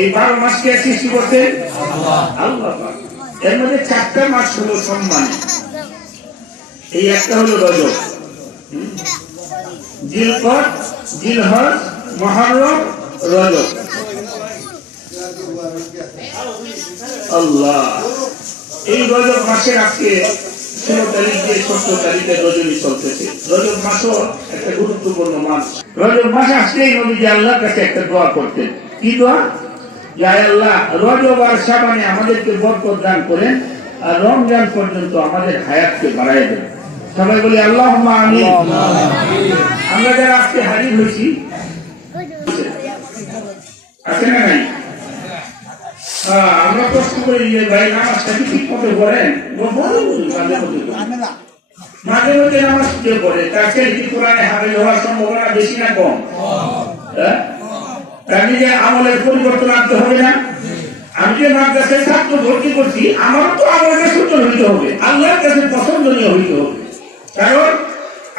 এই 12 মাসকে সৃষ্টি করতেন আল্লাহ পাক। এর মধ্যে 4টা মাস হলো সম্মানী। এই একটা হলো রজব, জিলকদ, জিলহজ, মুহররম, রজব। আল্লাহ, এই রজব মাসের আজকে 16 তারিখ দিয়ে 17 তারিখে রজনী চলতেছে। রজব মাসও একটা গুরুত্বপূর্ণ মাস। রজব মাস আসলেই নবীজি আল্লাহর কাছে একটা দোয়া করতেন। কি দোয়া? যে আল্লাহ, রজব আর শাবানে আমাদেরকে বরকত দান করেন, আর রমজান পর্যন্ত আমাদের হায়াতকে বাড়ায় দেন। সবাই বলি আল্লাহুম্মা আমিন। আমরা যারা আজকে হাজির হয়েছি, আছে না নাই? আমরা প্রশ্ন করি যে ভাই নামাজটা কি ঠিক মতো করেন? মাঝে মধ্যে নামাজ কেউ করে, তার চেয়ে কি কোরআনে হাফেজ হওয়ার সম্ভাবনা বেশি না কম? তার নিজে আমলের পরিবর্তন আনতে হবে না? আমি যে মাদ্রাসায় ছাত্র ভর্তি করছি, আমার তো আমলটা সুন্দর হইতে হবে, আল্লাহর কাছে পছন্দনীয় হইতে হবে। কারণ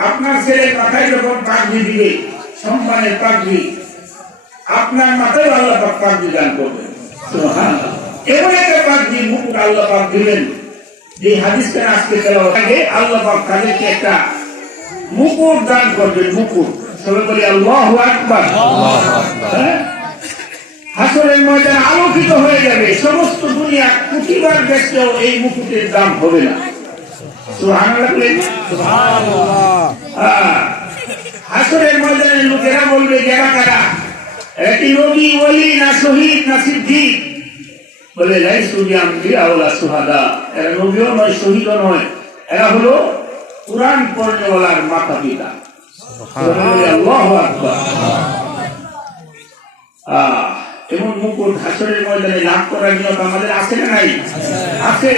আপনার ছেলের মাথায় যখন পাগড়ি দিবে, সম্মানের পাগড়ি, আপনার মাথায় আল্লাহ পাক পাগড়ি দান করবেন। এমন একটা পাগড়ি মুকুট আল্লাহ পাক দিলেন, যে হাদিসটা আজকে তেলাওয়াত আগে আল্লাহ পাক তাদেরকে একটা মুকুট দান করবেন। মুকুট, সবাই বলি আল্লাহু আকবার। হাসরের ময়দান আলোকিত হয়ে যাবে, সমস্ত দুনিয়া কোটিবার ব্যস্তেও এই মুকুটের দাম হবে না। সুবহানাল্লাহ বলেন। হাসরের ময়দানে লোকেরা বলবে, যারা কারা, একই নবী, ওলি, না শহীদ, না সিদ্দিক? বলে লাইসু বিআম্বিয়া ওয়ালা শুহাদা, এরা নবীও নয়, শহীদও নয়, এরা হলো কুরআন পড়নেওয়ালার মাতা পিতা। আল্লাহু আকবার। এমন মুকুট হাসরের ময়দানে লাভ করার নিয়ত আমাদের আছে না নাই? আছে।